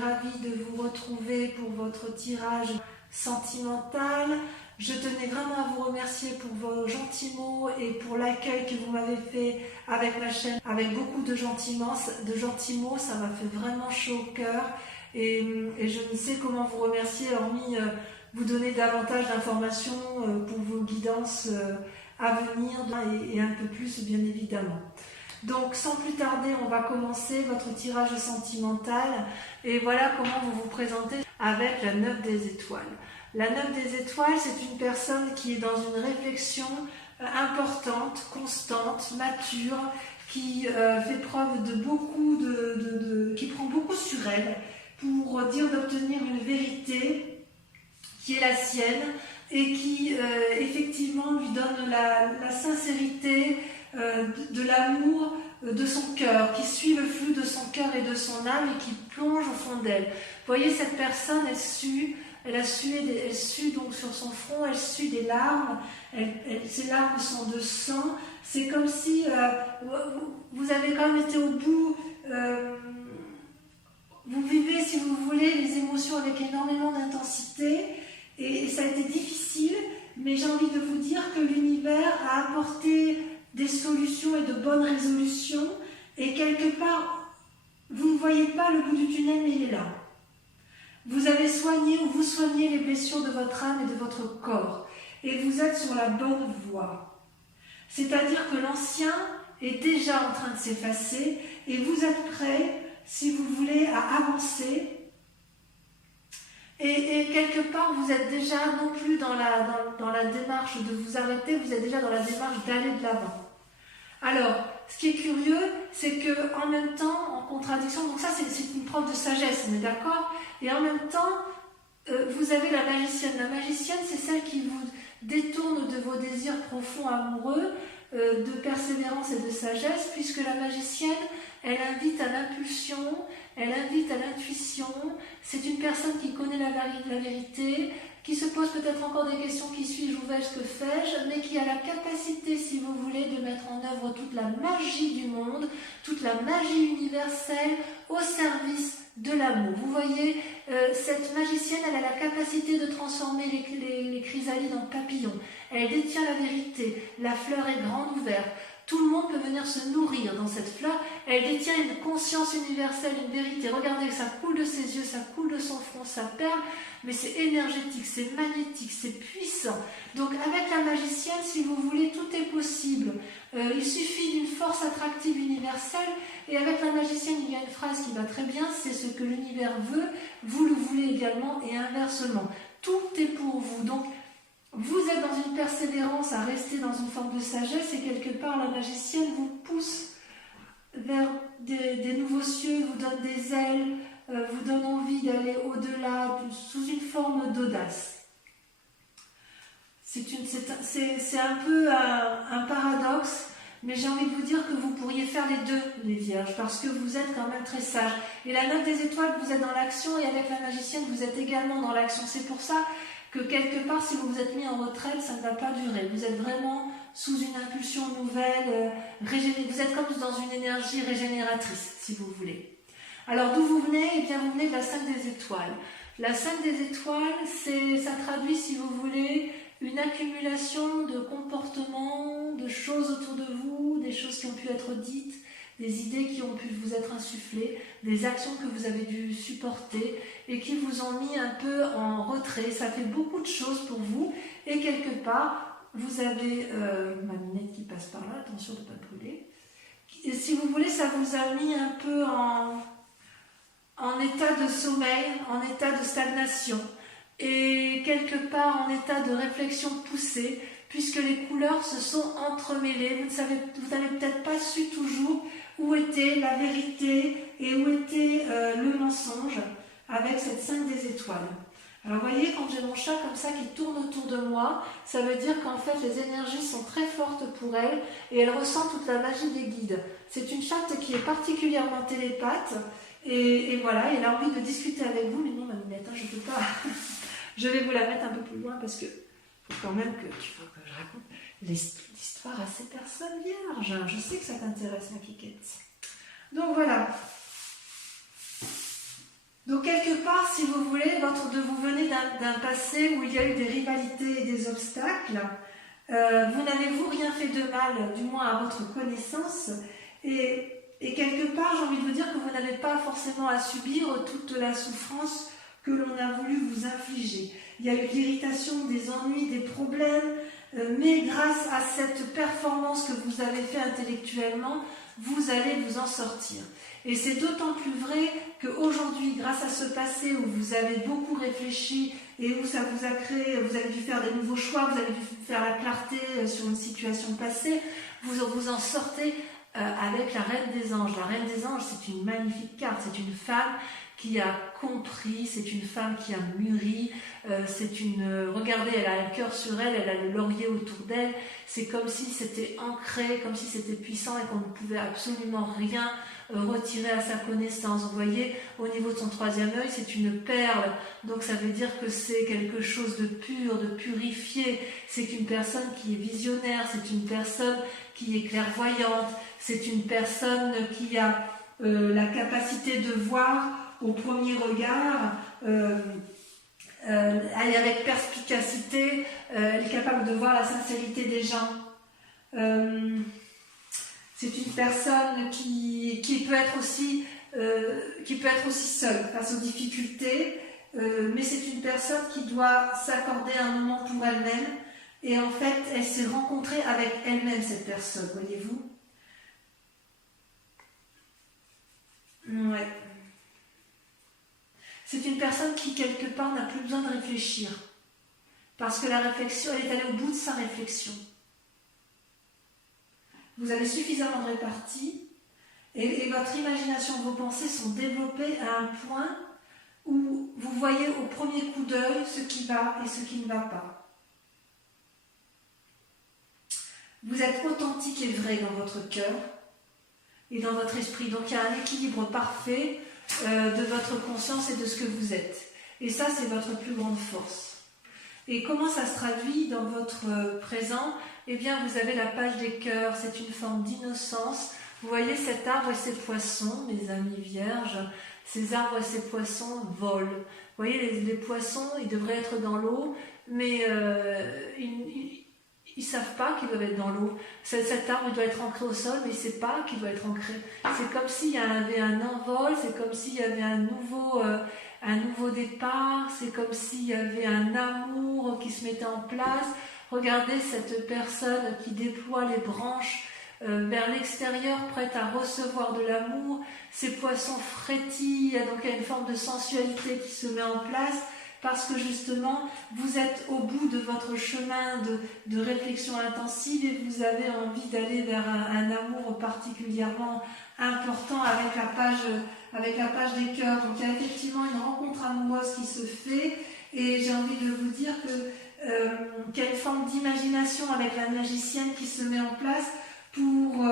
ravie de vous retrouver pour votre tirage sentimental. Je tenais vraiment à vous remercier pour vos gentils mots et pour l'accueil que vous m'avez fait avec ma chaîne, avec beaucoup de gentils mots. Ça m'a fait vraiment chaud au cœur et je ne sais comment vous remercier hormis vous donner davantage d'informations pour vos guidances à venir et un peu plus bien évidemment. Donc sans plus tarder, on va commencer votre tirage sentimental et voilà comment vous vous présentez avec la 9 des étoiles. La 9 des étoiles, c'est une personne qui est dans une réflexion importante, constante, mature, qui fait preuve de beaucoup qui prend beaucoup sur elle pour dire d'obtenir une vérité qui est la sienne et qui effectivement lui donne la sincérité de l'amour de son cœur, qui suit le flux de son cœur et de son âme et qui plonge au fond d'elle. Vous voyez, cette personne, elle sue donc sur son front, elle sue des larmes, ces larmes sont de sang. C'est comme si vous avez quand même été au bout, vous vivez, si vous voulez, les émotions avec énormément d'intensité et ça a été difficile, mais j'ai envie de vous dire que l'univers a apporté des solutions et de bonnes résolutions et quelque part, vous ne voyez pas le bout du tunnel, mais il est là. Vous avez soigné ou vous soignez les blessures de votre âme et de votre corps et vous êtes sur la bonne voie. C'est-à-dire que l'ancien est déjà en train de s'effacer et vous êtes prêt, si vous voulez, à avancer. Et quelque part, vous êtes déjà non plus dans la démarche de vous arrêter, vous êtes déjà dans la démarche d'aller de l'avant. Alors, ce qui est curieux, c'est que en même temps, en contradiction, donc ça c'est une preuve de sagesse, on est d'accord? Et en même temps, vous avez la magicienne. La magicienne, c'est celle qui vous détourne de vos désirs profonds amoureux, de persévérance et de sagesse, puisque la magicienne, elle invite à l'impulsion, elle invite à l'intuition. C'est une personne qui connaît la vérité, qui se pose peut-être encore des questions, qui suis-je, où vais-je, que fais-je, mais qui a la capacité, si vous voulez, de mettre en œuvre toute la magie du monde, toute la magie universelle au service de l'amour. Vous voyez, cette magicienne, elle a la capacité de transformer les chrysalides en papillons. Elle détient la vérité, la fleur est grande ouverte. Tout le monde peut venir se nourrir dans cette fleur. Elle détient une conscience universelle, une vérité. Regardez, ça coule de ses yeux, ça coule de son front, ça perle, mais c'est énergétique, c'est magnétique, c'est puissant. Donc avec la magicienne, si vous voulez, tout est possible. Il suffit d'une force attractive universelle. Et avec la magicienne, il y a une phrase qui va très bien, c'est ce que l'univers veut, vous le voulez également, et inversement. Tout est pour vous. Donc, vous êtes dans une persévérance à rester dans une forme de sagesse et quelque part la magicienne vous pousse vers des nouveaux cieux, vous donne des ailes, vous donne envie d'aller au-delà sous une forme d'audace. C'est un peu un paradoxe, mais j'ai envie de vous dire que vous pourriez faire les deux, les vierges, parce que vous êtes quand même très sages. Et la 9 des étoiles, vous êtes dans l'action et avec la magicienne, vous êtes également dans l'action. C'est pour ça que quelque part, si vous vous êtes mis en retraite, ça ne va pas durer. Vous êtes vraiment sous une impulsion nouvelle, vous êtes comme dans une énergie régénératrice, si vous voulez. Alors, d'où vous venez? Eh bien, vous venez de la 5 des étoiles. La 5 des étoiles, ça traduit, si vous voulez, une accumulation de comportements, de choses autour de vous, des choses qui ont pu être dites, des idées qui ont pu vous être insufflées, des actions que vous avez dû supporter et qui vous ont mis un peu en retrait. Ça fait beaucoup de choses pour vous et quelque part, vous avez ma minette qui passe par là, attention de ne pas brûler. Et si vous voulez, ça vous a mis un peu en état de sommeil, en état de stagnation et quelque part en état de réflexion poussée, puisque les couleurs se sont entremêlées. Vous n'avez peut-être pas su toujours où était la vérité et où était le mensonge avec cette 5 des étoiles. Alors vous voyez, quand j'ai mon chat comme ça qui tourne autour de moi, ça veut dire qu'en fait les énergies sont très fortes pour elle et elle ressent toute la magie des guides. C'est une chatte qui est particulièrement télépathe et voilà, elle a envie de discuter avec vous, mais non ma minette, je ne peux pas. Je vais vous la mettre un peu plus loin parce que faut quand même que je raconte l'histoire à ces personnes vierges. Je sais que ça t'intéresse, ma Kikette. Donc voilà. Donc vous voulez, vous venez d'un passé où il y a eu des rivalités et des obstacles. Vous n'avez-vous rien fait de mal, du moins à votre connaissance, et quelque part, j'ai envie de vous dire que vous n'avez pas forcément à subir toute la souffrance que l'on a voulu vous infliger. Il y a eu de l'irritation, des ennuis, des problèmes, mais grâce à cette performance que vous avez fait intellectuellement, vous allez vous en sortir. Et c'est d'autant plus vrai qu'aujourd'hui, grâce à ce passé où vous avez beaucoup réfléchi et où ça vous a créé, vous avez dû faire des nouveaux choix, vous avez dû faire la clarté sur une situation passée, vous en sortez avec la Reine des Anges. La Reine des Anges, c'est une magnifique carte, c'est une femme qui a compris, c'est une femme qui a mûri, regardez, elle a un cœur sur elle, elle a le laurier autour d'elle, c'est comme si c'était ancré, comme si c'était puissant et qu'on ne pouvait absolument rien retirer à sa connaissance. Vous voyez, au niveau de son troisième œil, c'est une perle, donc ça veut dire que c'est quelque chose de pur, de purifié, c'est une personne qui est visionnaire, c'est une personne qui est clairvoyante, c'est une personne qui a la capacité de voir au premier regard, avec perspicacité, elle est capable de voir la sincérité des gens. C'est une personne qui peut être aussi seule face aux difficultés, mais c'est une personne qui doit s'accorder un moment pour elle-même, et en fait, elle s'est rencontrée avec elle-même, cette personne, voyez-vous. Ouais. C'est une personne qui, quelque part, n'a plus besoin de réfléchir. Parce que la réflexion, elle est allée au bout de sa réflexion. Vous avez suffisamment de répartie et votre imagination, vos pensées sont développées à un point où vous voyez au premier coup d'œil ce qui va et ce qui ne va pas. Vous êtes authentique et vrai dans votre cœur et dans votre esprit. Donc il y a un équilibre parfait de votre conscience et de ce que vous êtes. Et ça, c'est votre plus grande force. Et comment ça se traduit dans votre présent? Eh bien, vous avez la page des cœurs, c'est une forme d'innocence. Vous voyez cet arbre et ces poissons, mes amis vierges, ces arbres et ces poissons volent. Vous voyez, les poissons, ils devraient être dans l'eau, mais ils ne savent pas qu'ils doivent être dans l'eau. Cet arbre, il doit être ancré au sol, mais il ne sait pas qu'il doit être ancré. C'est comme s'il y avait un envol, c'est comme s'il y avait un nouveau départ, c'est comme s'il y avait un amour qui se mettait en place. Regardez cette personne qui déploie les branches vers l'extérieur, prête à recevoir de l'amour. Ces poissons frétillent, donc il y a une forme de sensualité qui se met en place, parce que justement, vous êtes au bout de votre chemin de réflexion intensive et vous avez envie d'aller vers un amour particulièrement important avec la page des cœurs. Donc il y a effectivement une rencontre amoureuse qui se fait, et j'ai envie de vous dire qu'il y a une forme d'imagination avec la magicienne qui se met en place pour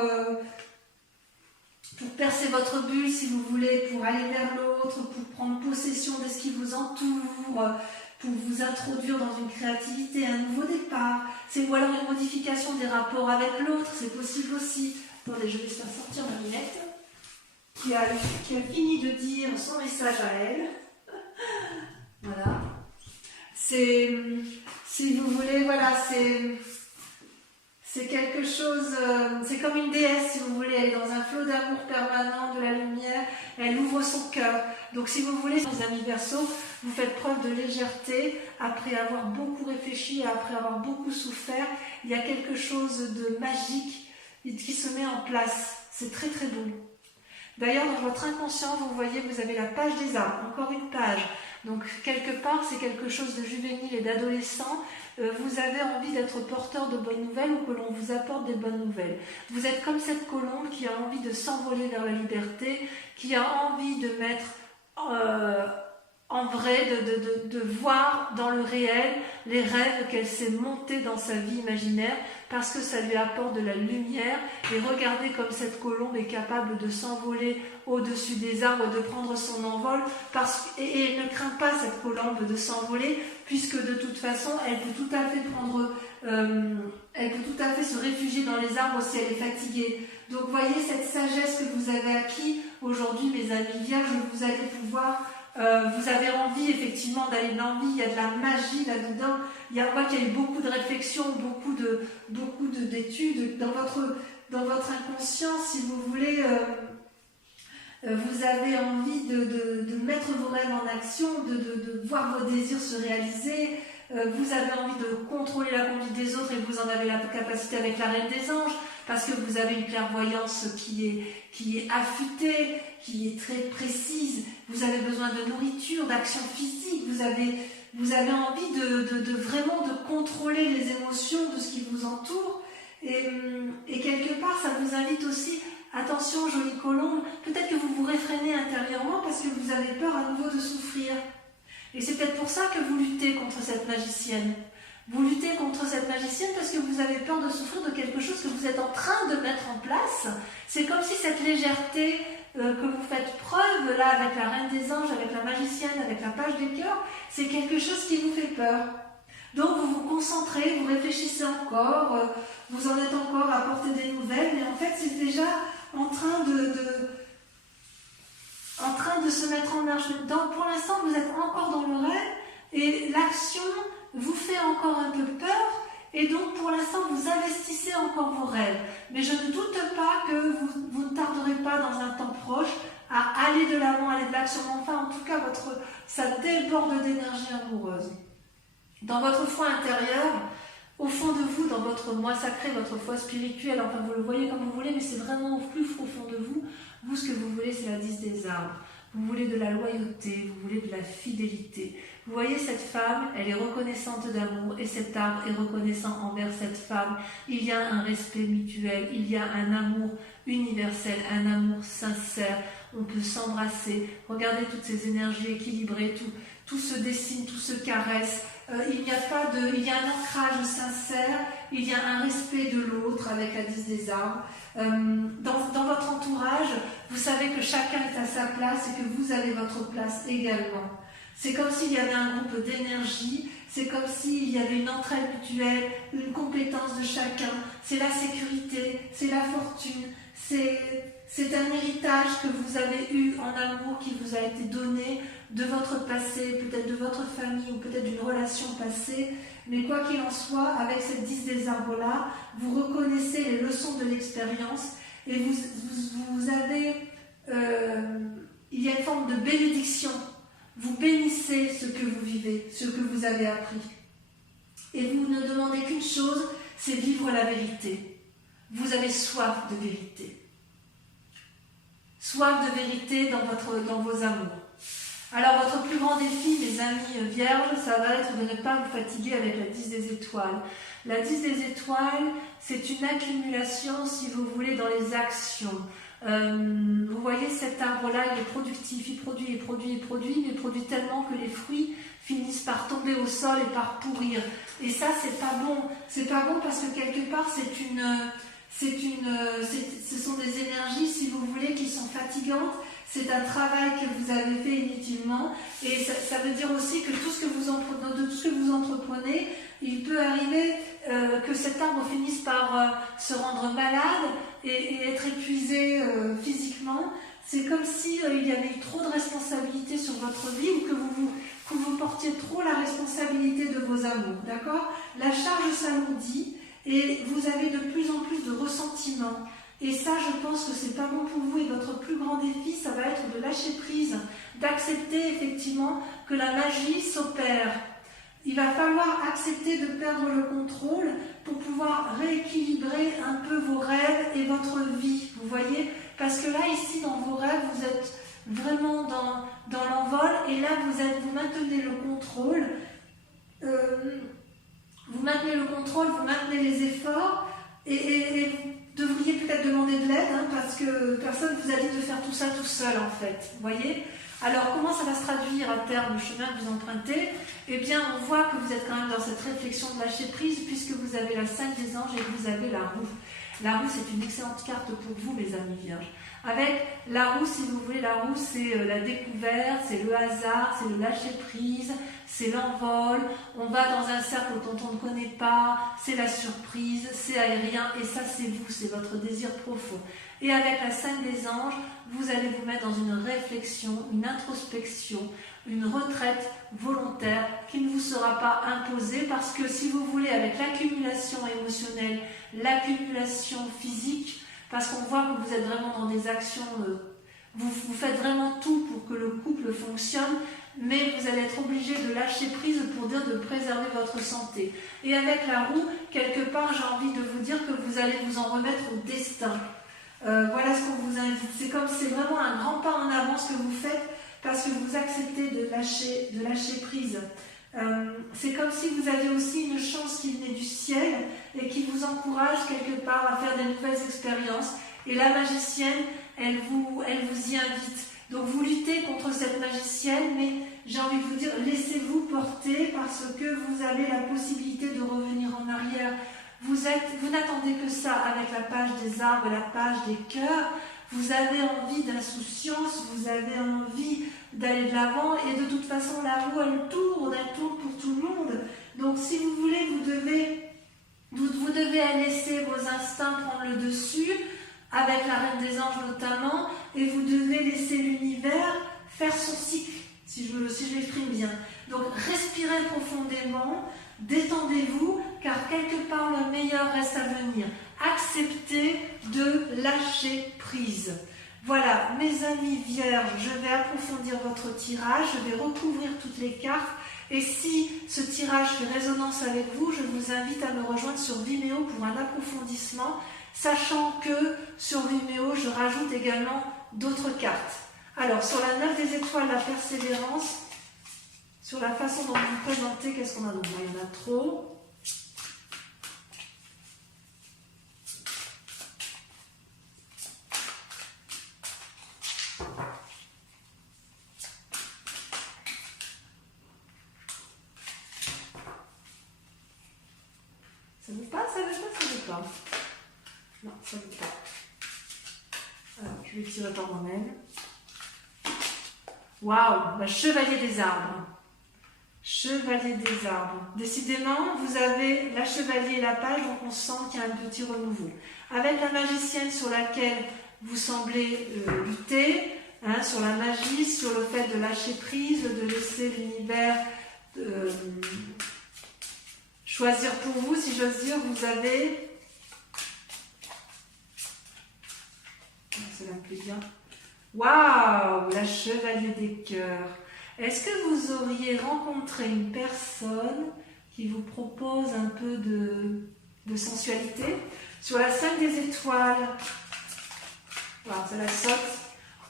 percer votre bulle, si vous voulez, pour aller vers l'autre, pour prendre possession de ce qui vous entoure, pour vous introduire dans une créativité, un nouveau départ, ou alors une modification des rapports avec l'autre, c'est possible aussi. Attendez, je vais faire sortir ma lunette, qui a fini de dire son message à elle. Voilà. Si vous voulez, voilà, c'est quelque chose, c'est comme une déesse, si vous voulez, elle est dans un flot d'amour permanent, de la lumière, elle ouvre son cœur. Donc si vous voulez, les amis Verseaux, vous faites preuve de légèreté, après avoir beaucoup réfléchi, après avoir beaucoup souffert, il y a quelque chose de magique qui se met en place. C'est très très beau. D'ailleurs, dans votre inconscient, vous voyez, vous avez la page des arbres, encore une page. Donc quelque part, c'est quelque chose de juvénile et d'adolescent. Vous avez envie d'être porteur de bonnes nouvelles ou que l'on vous apporte des bonnes nouvelles. Vous êtes comme cette colombe qui a envie de s'envoler vers la liberté, qui a envie de mettre en vrai, de voir dans le réel les rêves qu'elle s'est montée dans sa vie imaginaire, parce que ça lui apporte de la lumière. Et regardez comme cette colombe est capable de s'envoler au-dessus des arbres, de prendre son envol, et elle ne craint pas, cette colombe, de s'envoler, puisque de toute façon, elle peut tout à fait se réfugier dans les arbres si elle est fatiguée. Donc voyez cette sagesse que vous avez acquis aujourd'hui, mes amis vierges, vous allez pouvoir Vous avez envie effectivement d'aller de l'envie, il y a de la magie là-dedans. On voit qu'il y a eu beaucoup de réflexions, beaucoup d'études dans votre inconscient, si vous voulez. Vous avez envie de mettre vos rêves en action, de voir vos désirs se réaliser. Vous avez envie de contrôler la conduite des autres et vous en avez la capacité avec la Reine des Anges, parce que vous avez une clairvoyance qui est affûtée, qui est très précise. Vous avez besoin de nourriture, d'action physique. Vous avez envie de vraiment de contrôler les émotions de ce qui vous entoure. Et quelque part, ça vous invite aussi, attention, jolie colombe, peut-être que vous vous réfrénez intérieurement parce que vous avez peur à nouveau de souffrir. Et c'est peut-être pour ça que vous luttez contre cette magicienne. Vous luttez contre cette magicienne parce que vous avez peur de souffrir de quelque chose que vous êtes en train de mettre en place. C'est comme si cette légèreté que vous faites preuve là avec la Reine des Anges, avec la magicienne, avec la page des cœurs, c'est quelque chose qui vous fait peur. Donc vous vous concentrez, vous réfléchissez encore, vous en êtes encore à porter des nouvelles, mais en fait c'est déjà en train de se mettre en marche. Donc pour l'instant vous êtes encore dans le rêve et l'action vous fait encore un peu peur et donc pour l'instant vous investissez encore vos rêves. Mais je ne doute pas que vous ne tarderez pas dans un temps proche à aller de l'avant, aller de l'action. Enfin en tout cas ça déborde d'énergie amoureuse. Dans votre foi intérieure, au fond de vous, dans votre moi sacré, votre foi spirituelle, enfin vous le voyez comme vous voulez, mais c'est vraiment au plus profond de vous. Vous, ce que vous voulez, c'est la 10 des arbres. Vous voulez de la loyauté, vous voulez de la fidélité. Vous voyez cette femme, elle est reconnaissante d'amour et cet arbre est reconnaissant envers cette femme. Il y a un respect mutuel, il y a un amour universel, un amour sincère. On peut s'embrasser. Regardez toutes ces énergies équilibrées, tout se dessine, tout se caresse. Il y a un ancrage sincère, il y a un respect de l'autre avec la 10 des arbres. Dans votre entourage, vous savez que chacun est à sa place et que vous avez votre place également. C'est comme s'il y avait un groupe d'énergie, c'est comme s'il y avait une entraide mutuelle, une compétence de chacun. C'est la sécurité, c'est la fortune, c'est un héritage que vous avez eu en amour qui vous a été donné de votre passé, peut-être de votre famille ou peut-être d'une relation passée. Mais quoi qu'il en soit, avec cette 10 des arbres-là, vous reconnaissez les leçons de l'expérience et vous avez... il y a une forme de bénédiction. Vous bénissez ce que vous vivez, ce que vous avez appris. Et vous ne demandez qu'une chose, c'est vivre la vérité. Vous avez soif de vérité. Soif de vérité dans vos amours. Alors votre plus grand défi, mes amis vierges, ça va être de ne pas vous fatiguer avec la 10 des étoiles. La 10 des étoiles, c'est une accumulation, si vous voulez, dans les actions. Vous voyez cet arbre-là, il est productif, il produit, mais il produit tellement que les fruits finissent par tomber au sol et par pourrir. Et ça, c'est pas bon. C'est pas bon parce que quelque part, ce sont des énergies, si vous voulez, qui sont fatigantes. C'est un travail que vous avez fait inutilement. Et ça veut dire aussi que tout ce que vous entreprenez, il peut arriver que cet arbre finisse par se rendre malade et être épuisé physiquement. C'est comme si il y avait eu trop de responsabilités sur votre vie ou que vous portiez trop la responsabilité de vos amours. D'accord ? La charge s'alourdit et vous avez de plus en plus de ressentiments. Et ça, je pense que c'est pas bon pour vous. Et votre plus grand défi, ça va être de lâcher prise, d'accepter effectivement que la magie s'opère. Il va falloir accepter de perdre le contrôle pour pouvoir rééquilibrer un peu vos rêves et votre vie. Vous voyez ? Parce que là, ici, dans vos rêves, vous êtes vraiment dans l'envol. Et là, vous maintenez le contrôle. Vous maintenez le contrôle, vous maintenez les efforts. Et vous devriez peut-être demander de l'aide, parce que personne ne vous a dit de faire tout ça tout seul, en fait. Vous voyez ? Alors, comment ça va se traduire à terme, le chemin que vous empruntez ? Eh bien, on voit que vous êtes quand même dans cette réflexion de lâcher prise, puisque vous avez la 5 des anges et que vous avez la roue. La roue, c'est une excellente carte pour vous, mes amis vierges. Avec la roue, si vous voulez, la roue, c'est la découverte, c'est le hasard, c'est le lâcher prise, c'est l'envol. On va dans un cercle dont on ne connaît pas, c'est la surprise, c'est aérien, et ça, c'est vous, c'est votre désir profond. Et avec la 5 des anges, vous vous allez vous mettre dans une réflexion, une introspection, une retraite volontaire qui ne vous sera pas imposée parce que si vous voulez, avec l'accumulation émotionnelle, l'accumulation physique, parce qu'on voit que vous êtes vraiment dans des actions, vous faites vraiment tout pour que le couple fonctionne, mais vous allez être obligé de lâcher prise pour dire de préserver votre santé. Et avec la roue, quelque part, j'ai envie de vous dire que vous allez vous en remettre au destin. Voilà ce qu'on vous invite. C'est comme c'est vraiment un grand pas en avant ce que vous faites parce que vous acceptez de lâcher prise. C'est comme si vous aviez aussi une chance qui venait du ciel et qui vous encourage quelque part à faire des nouvelles expériences. Et la magicienne, elle vous y invite. Donc vous luttez contre cette magicienne, mais j'ai envie de vous dire, laissez-vous porter parce que vous avez la possibilité de revenir en arrière. Vous n'attendez que ça avec la page des arbres, la page des cœurs. Vous avez envie d'insouciance, vous avez envie d'aller de l'avant et de toute façon la roue elle tourne pour tout le monde. Donc si vous voulez, vous devez laisser vos instincts prendre le dessus, avec la Reine des Anges notamment, et vous devez laisser l'univers faire son cycle, si je l'exprime bien. Donc respirez profondément, détendez-vous, car quelque part le meilleur reste à venir. Acceptez de lâcher prise. Voilà, mes amis vierges, je vais approfondir votre tirage, je vais recouvrir toutes les cartes. Et si ce tirage fait résonance avec vous, je vous invite à me rejoindre sur Vimeo pour un approfondissement, sachant que sur Vimeo, je rajoute également d'autres cartes. Alors, sur la 9 des étoiles, la persévérance, sur la façon dont vous vous présentez, qu'est-ce qu'on a donc? Il y en a trop. Ça vous passe, ça veut pas. Non, ça veut pas. Alors, je vais tirer par moi-même. Waouh, chevalier des arbres. Chevalier des arbres. Décidément, vous avez la chevalier et la page, donc on sent qu'il y a un petit renouveau. Avec la magicienne sur laquelle vous semblez lutter, sur la magie, sur le fait de lâcher prise, de laisser l'univers choisir pour vous, si j'ose dire, vous avez... Cela me plaît bien. Waouh, la chevalier des cœurs. Est-ce que vous auriez rencontré une personne qui vous propose un peu de sensualité? Sur la 5 des étoiles, voilà, ça la saute.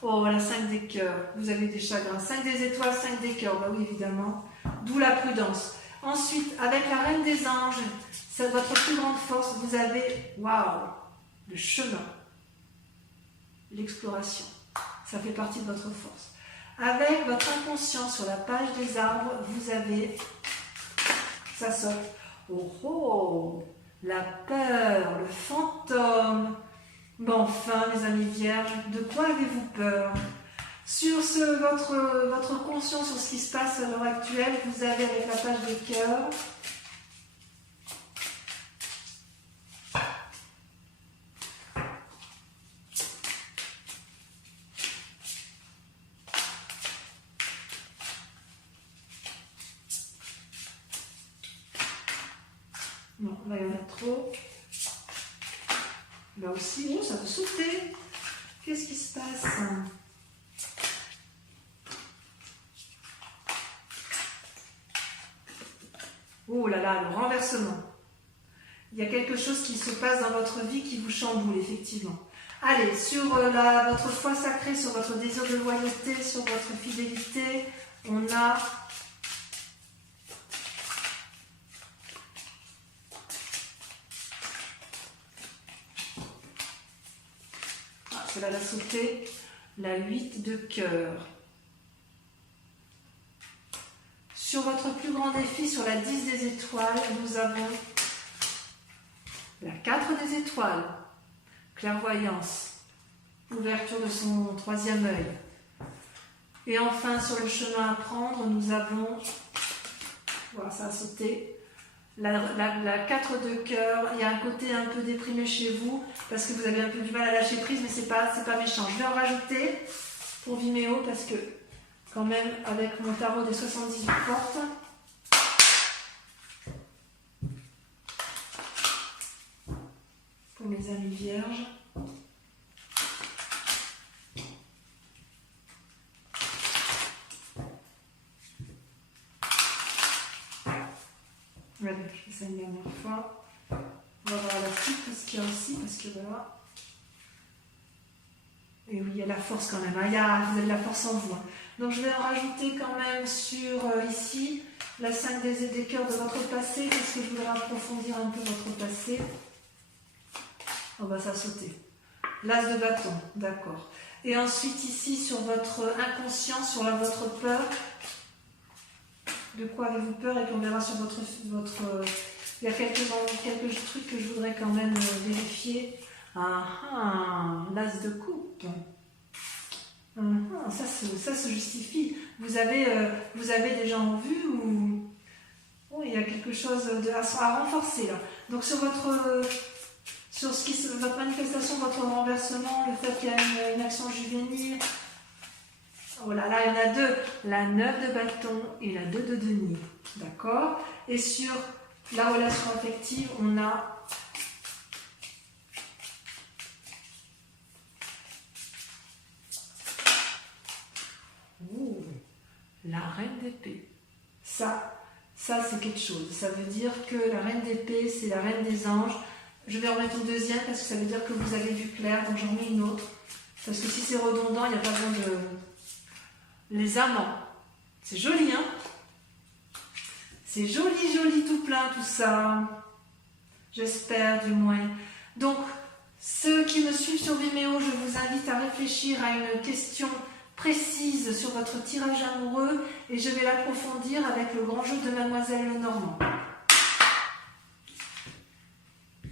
Oh, la 5 des cœurs, vous avez des chagrins. 5 des étoiles, 5 des cœurs, bah oui, évidemment. D'où la prudence. Ensuite, avec la Reine des Anges, c'est votre plus grande force, vous avez, waouh, le chemin, l'exploration. Ça fait partie de votre force. Avec votre inconscient sur la page des arbres, vous avez, ça saute, oh oh, la peur, le fantôme. Bon, enfin, mes amis vierges, de quoi avez-vous peur? Sur votre conscience, sur ce qui se passe à l'heure actuelle, vous avez avec la page des cœurs, non, là il y en a trop. Là aussi, oh, ça peut sauter. Qu'est-ce qui se passe? Oh là là, le renversement. Il y a quelque chose qui se passe dans votre vie qui vous chamboule, effectivement. Allez, sur votre foi sacrée, sur votre désir de loyauté, sur votre fidélité, on a... Ah, cela l'a sauté. La 8 de cœur. Sur votre plus grand défi, sur la 10 des étoiles, nous avons la 4 des étoiles, clairvoyance, ouverture de son troisième œil. Et enfin, sur le chemin à prendre, nous avons, voilà, ça a sauté, la 4 de cœur, il y a un côté un peu déprimé chez vous, parce que vous avez un peu du mal à lâcher prise, mais c'est pas méchant. Je vais en rajouter pour Vimeo, parce que quand même, avec mon tarot des 78 portes, pour mes amis vierges, allez, je fais ça une dernière fois. On va voir la suite, ce qu'il y a aussi, parce que voilà. Et oui, il y a la force quand même, hein. Vous avez la force en vous. Hein. Donc je vais en rajouter quand même sur ici, la 5 des cœurs de votre passé, parce que je voudrais approfondir un peu votre passé. On va ça sauter. L'as de bâton, d'accord. Et ensuite ici, sur votre inconscient, sur votre peur. De quoi avez-vous peur? Et puis on verra sur votre il y a quelques trucs que je voudrais quand même vérifier. L'as de coupe. Ça se justifie. Vous avez des gens en vue ou il y a quelque chose à renforcer là. Donc sur votre manifestation, votre renversement, le fait qu'il y a une action juvénile. Voilà, là il y en a deux, la 9 de bâton et la 2 de denier. D'accord? Et sur la relation affective, on a la reine d'épée. Ça c'est quelque chose. Ça veut dire que la reine d'épée, c'est la reine des anges. Je vais en mettre une deuxième parce que ça veut dire que vous avez vu clair, donc j'en mets une autre. Parce que si c'est redondant, il n'y a pas besoin de... Les amants. C'est joli, hein? C'est joli, joli, tout plein, tout ça. J'espère, du moins. Donc, ceux qui me suivent sur Vimeo, je vous invite à réfléchir à une question précise sur votre tirage amoureux et je vais l'approfondir avec le grand jeu de Mademoiselle Lenormand.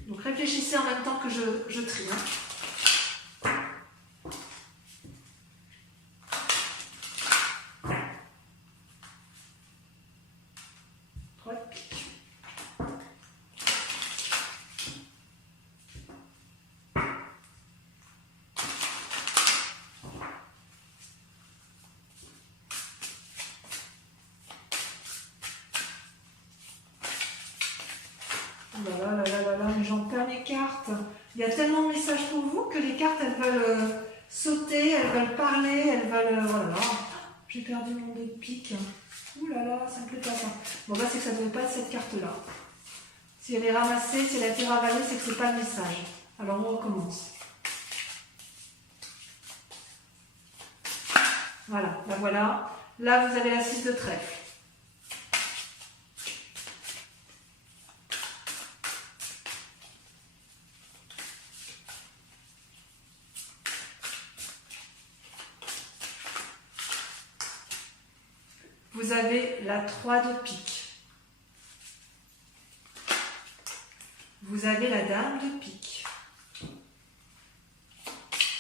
Donc réfléchissez en même temps que je trie. Hein. Mais j'en perds mes cartes. Il y a tellement de messages pour vous que les cartes, elles veulent sauter, elles veulent parler, elles veulent... Voilà. J'ai perdu mon dé de pique. Ouh là là, ça me plaît pas ça. Bon, bah, c'est que ça ne devait pas être cette carte-là. Si elle est ramassée, si elle a été ravalée, c'est que c'est pas le message. Alors, on recommence. Voilà, là, voilà. Là, vous avez la 6 de trèfle. Vous avez la 3 de pique. Vous avez la dame de pique.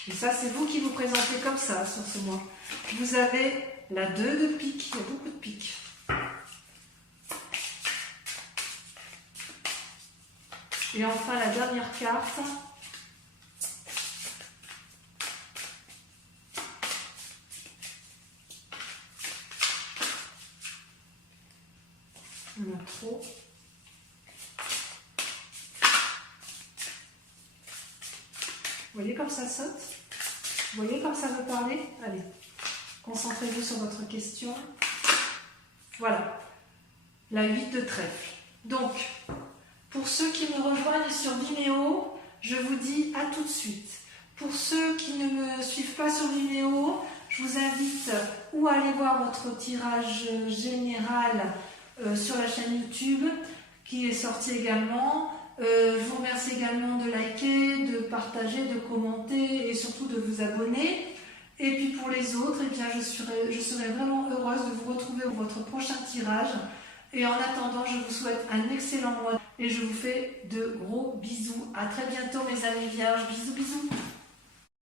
Et ça, c'est vous qui vous présentez comme ça sur ce mois. Vous avez la 2 de pique. Il y a beaucoup de piques. Et enfin, la dernière carte. On a trop. Vous voyez comme ça saute? Vous voyez comme ça veut parler? Allez, concentrez-vous sur votre question. Voilà, la 8 de trèfle. Donc, pour ceux qui me rejoignent sur Vimeo, je vous dis à tout de suite. Pour ceux qui ne me suivent pas sur Vimeo, je vous invite ou à aller voir votre tirage général sur la chaîne YouTube qui est sorti également. Je vous remercie également de liker, de partager, de commenter et surtout de vous abonner. Et puis pour les autres, eh bien, je serai vraiment heureuse de vous retrouver pour votre prochain tirage. Et en attendant, je vous souhaite un excellent mois et je vous fais de gros bisous. À très bientôt mes amis vierges. Bisous, bisous.